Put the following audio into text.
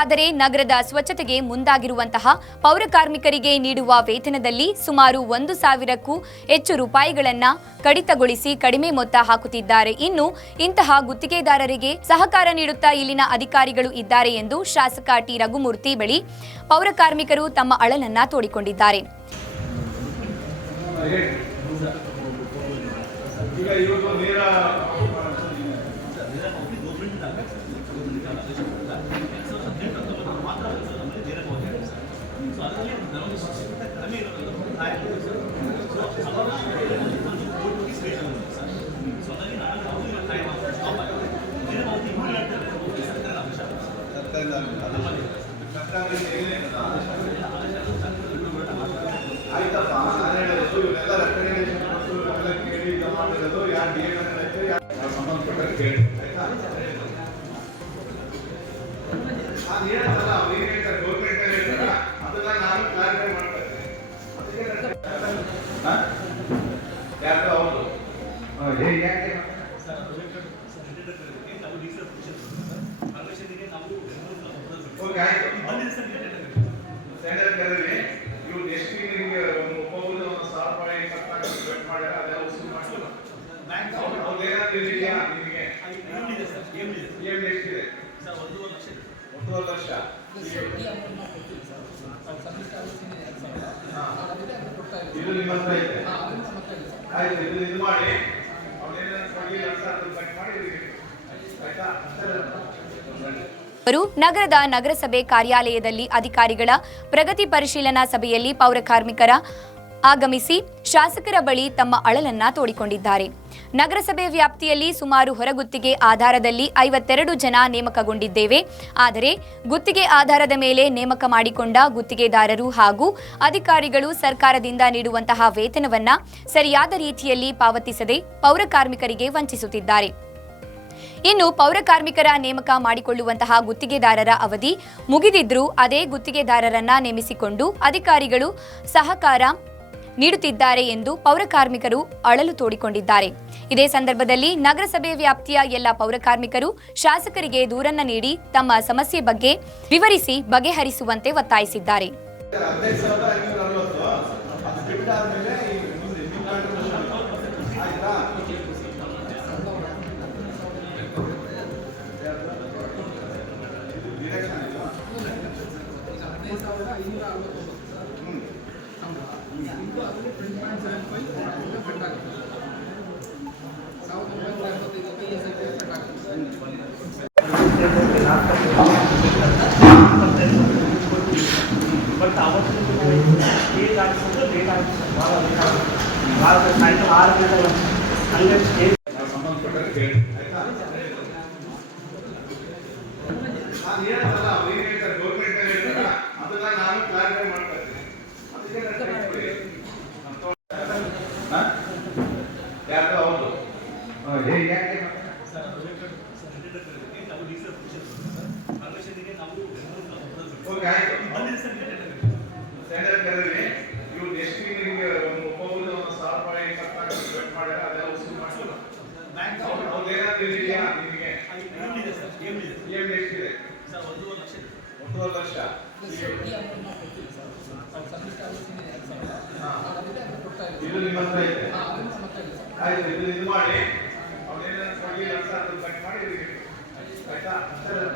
ಆದರೆ ನಗರದ ಸ್ವಚ್ಛತೆಗೆ ಮುಂದಾಗಿರುವಂತಹ ಪೌರ ಕಾರ್ಮಿಕರಿಗೆ ನೀಡುವ ವೇತನದಲ್ಲಿ ಸುಮಾರು ಒಂದು ಸಾವಿರಕ್ಕೂ ಹೆಚ್ಚು ರೂಪಾಯಿಗಳನ್ನ ಕಡಿತಗೊಳಿಸಿ ಕಡಿಮೆ ಮೊತ್ತ ಹಾಕುತ್ತಿದ್ದಾರೆ. ಇನ್ನು ಇಂತಹ ಗುತ್ತಿಗೆದಾರರಿಗೆ ಸಹಕಾರ ನೀಡುತ್ತಾ ಇಲ್ಲಿನ ಅಧಿಕಾರಿಗಳು ಇದ್ದಾರೆ ಎಂದು ಶಾಸಕ ಟಿ. ರಘುಮೂರ್ತಿ ಬಳಿ ಪೌರ ಕಾರ್ಮಿಕರು ತಮ್ಮ ಅಳಲನ್ನ ತೋಡಿಕೊಂಡಿದ್ದಾರೆ. ಆಯ್ತಪ್ಪ ನಾನು ಹೇಳೋದು ಇವನ್ನೆಲ್ಲ ರೆಕಮೆಂಡೇಶನ್ ಕೊಟ್ಟು ಇವನ್ನೆಲ್ಲ ಕೇಳಿ ಇದು ಮಾಡಿರೋದು ಯಾರು ಡಿ ಎಂ ಐತೆ ಯಾರು ಸಂಬಂಧಪಟ್ಟ ಕೇಳಿ ಆಯ್ತಾ? ನಾನು ಹೇಳೋದಲ್ಲ ಅವ್ರು ಏನು ಹೇಳ್ತಾರೆ ಗೌರ್ಮೆಂಟ್ ಅದಕ್ಕೆ ಹಾಂ ಯಾಕೆ ಹೌದು ಹಾಂ ಹೇಗೆ ಯಾಕೆ ಓಕೆ ಆಯ್ತು ಸ್ಟ್ಯಾಂಡರ್ಡ್ ಕರೀರಿ ಇವ್ರು ಎಷ್ಟು ನಿಮಗೆ ಒಂದು ಒಬ್ಬೊಬ್ಬರು ಒಂದು ಸಾವಿರ ರೂಪಾಯಿ ಕಟ್ಟಾಗಿ ವೆಟ್ ಮಾಡ್ಯಾರ ಅದೆಲ್ಲ ವಸೂಲು ಮಾಡಿ ಅವ್ರು ಅವ್ರು ಏನಾದ್ರು ಇದೆಯಾ ನಿಮಗೆ EMI ಎಷ್ಟಿದೆ ಒಂದೂವರೆ ಲಕ್ಷ ಹಾ. ಇದು ನಿಮ್ಮ ಹತ್ರ ಇದೆ. ಆಯ್ತು ಇದು ಇದು ಮಾಡಿ. ಅವ್ನೇನಾದ್ರು ಕೊಡಿ ಎರಡು ಸಾವಿರ ರೂಪಾಯಿ ಕಟ್ ಮಾಡಿ ಆಯ್ತಾ? ಅವರು ನಗರದ ನಗರಸಭೆ ಕಾರ್ಯಾಲಯದಲ್ಲಿ ಅಧಿಕಾರಿಗಳ ಪ್ರಗತಿ ಪರಿಶೀಲನಾ ಸಭೆಯಲ್ಲಿ ಪೌರ ಕಾರ್ಮಿಕರ ಆಗಮಿಸಿ ಶಾಸಕರ ಬಳಿ ತಮ್ಮ ಅಳಲನ್ನ ತೋಡಿಕೊಂಡಿದ್ದಾರೆ. ನಗರಸಭೆ ವ್ಯಾಪ್ತಿಯಲ್ಲಿ ಸುಮಾರು ಹೊರಗುತ್ತಿಗೆ ಆಧಾರದಲ್ಲಿ ಐವತ್ತೆರಡು ಜನ ನೇಮಕಗೊಂಡಿದ್ದೇವೆ. ಆದರೆ ಗುತ್ತಿಗೆ ಆಧಾರದ ಮೇಲೆ ನೇಮಕ ಮಾಡಿಕೊಂಡ ಗುತ್ತಿಗೆದಾರರು ಹಾಗೂ ಅಧಿಕಾರಿಗಳು ಸರ್ಕಾರದಿಂದ ನೀಡುವಂತಹ ವೇತನವನ್ನ ಸರಿಯಾದ ರೀತಿಯಲ್ಲಿ ಪಾವತಿಸದೆ ಪೌರಕಾರ್ಮಿಕರಿಗೆ ವಂಚಿಸುತ್ತಿದ್ದಾರೆ. ಇನ್ನು ಪೌರಕಾರ್ಮಿಕರ ನೇಮಕ ಮಾಡಿಕೊಳ್ಳುವಂತಹ ಗುತ್ತಿಗೆದಾರರ ಅವಧಿ ಮುಗಿದಿದ್ರೂ ಅದೇ ಗುತ್ತಿಗೆದಾರರನ್ನ ನೇಮಿಸಿಕೊಂಡು ಅಧಿಕಾರಿಗಳು ಸಹಕಾರ ನೀಡುತ್ತಿದ್ದಾರೆ ಎಂದು ಪೌರಕಾರ್ಮಿಕರು ಅಳಲು ತೋಡಿಕೊಂಡಿದ್ದಾರೆ. ಇದೇ ಸಂದರ್ಭದಲ್ಲಿ ನಗರಸಭೆ ವ್ಯಾಪ್ತಿಯ ಎಲ್ಲ ಪೌರಕಾರ್ಮಿಕರು ಶಾಸಕರಿಗೆ ದೂರನ್ನ ನೀಡಿ ತಮ್ಮ ಸಮಸ್ಯೆ ಬಗ್ಗೆ ವಿವರಿಸಿ ಬಗೆಹರಿಸುವಂತೆ ಒತ್ತಾಯಿಸಿದ್ದಾರೆ. ಸಾವಿರದ ಐನೂರ ಬಟ್ ಅವತ್ತು ಏಜ್ ಆಗಿಸ್ಕೊಂಡು ಲೇಟ್ ಆಗಿತ್ತು ಭಾಳ ಲೇಟ್ ಆಗಿತ್ತು ಭಾಳ ಸಾಯಂಕಾಲ ಆರು ಗಂಟೆ ಹಂಗೆ ಸ್ಟೇಜ್ ನಾವು ಸಂಬಂಧಪಟ್ಟಂಗೆ ಕೇಳಿ ಆಯ್ತಾ ಹಾಂ ಹೇಗೆ ಯಾಕೆ ಓಕೆ ಆಯ್ತು. ಸ್ಟ್ಯಾಂಡರ್ಡ್ ಕರೀರಿ ಇವ್ರು ಎಷ್ಟು ನಿಮಗೆ ಒಬ್ಬೊಬ್ಬರು ಸಾವಿರ ರೂಪಾಯಿ ಕಟ್ಟಾಗಿ ವೆಟ್ ಮಾಡ್ಯಾರ ಅದೆಲ್ಲ ವಸೂಲು ನಿಮಗೆ? ಅವ್ರು ಅವ್ರು ಏನಾದ್ರು ಇದೆಯಾ ನಿಮಗೆ EMI ಎಷ್ಟಿದೆ ಒಂದೂವರೆ ಲಕ್ಷ ಹಾ. ಇದು ನಿಮ್ಮ ಹತ್ರ ಇದೆ. ಆಯ್ತು ಇದು ಇದು ಮಾಡಿ. ಅವನೇನಾದ್ರು ಕೊಡಲಿಲ್ಲ ಅಂತ ಅದನ್ನ ಕಟ್ ಮಾಡಿ ಆಯ್ತಾ? ಸರಿ